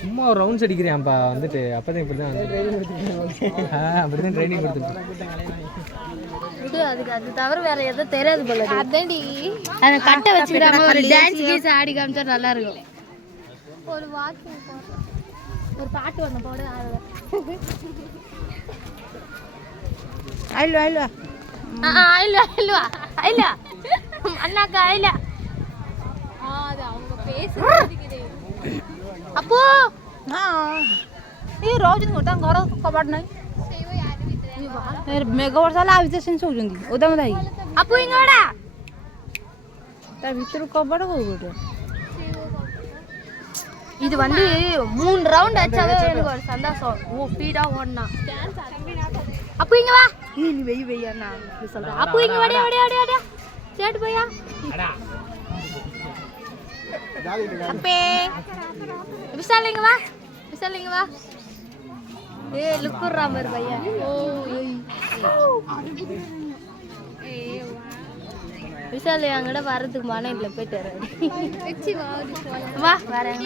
சும்மா ஒரு ரவுண்ட்ஸ் அடிக்கிறேன்ப்பா வந்துட்டு அப்பதான் இப்படிதான் அப்படிதான் ட்ரைனிங் கொடுத்துருக்கேன். அதுக்கு அது தவிர வேற எதுவும் தெரியாது போல. அதான்டி அந்த கட்டை வச்சுக்கிறாம ஒரு டான்ஸ் கீஸ் ஆடி காமிச்சா நல்லா இருக்கும். ஒரு வாக்கிங் போறோம், ஒரு பாட்டு ஒன்று போடு. ஐலோ ஐலோ ஐலோ ஐலோ ஐலோ அண்ணாக்கா ஐலோ. அது அவங்க பேசுறது அப்போ ये रोज होता घर कबाड़ नहीं मेघ वर्षा आवित से सोचुंदी ओदा मदाई அப்போ இங்கடா ता भीतर कबाड़ हो गयो. இது வந்து 3 ரவுண்ட் அடிச்சாவே எனக்கு ஒரு சந்தோஷம். ஓ ஸ்பீடா ஓடனா. அப்போ இங்க வா. நீ வெய் வெய்யா நான் சொல்றேன். அப்போ இங்க வாடா வாடா வாடா சேட் பையா. அப்பே விசாலிங்க வா, விசாலிங்க வா. ஏ லுக்குற ராமர் பையா. ஓ விசால அங்கட வரதுக்கு மனம் இல்ல, போயிட்டு வர. வா வரேன்.